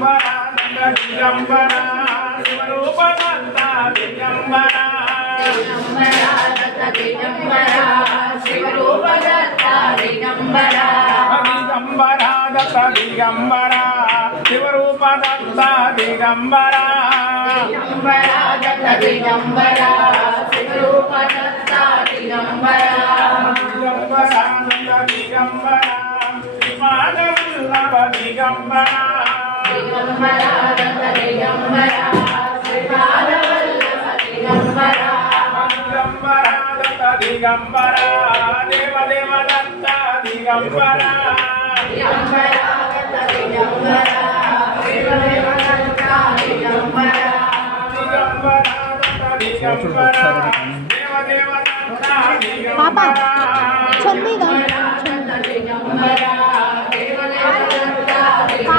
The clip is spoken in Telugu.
దిగంబర శివరూపదంత దిగంబర దిగంబర శివరూపదంత దిగంబర దిగంబర దత్త దిగంబర శివరూపదంత దిగంబర దిగంబర దత్త దిగంబర శివరూపదంత దిగంబర దిగంబర దత్త దిగంబర మాధవల్లభ దిగంబర దిగంబర దత్త దిగంబర మాధవల్లభ దిగంబర దిగంబర దత్త దిగంబర దేవదేవ దత్త దిగంబర దిగంబర దత్త దిగంబర దేవదేవ దత్త దిగంబర దిగంబర దత్త దిగంబర దేవదేవ దత్త దిగంబర పాపా చందీగా దిగంబర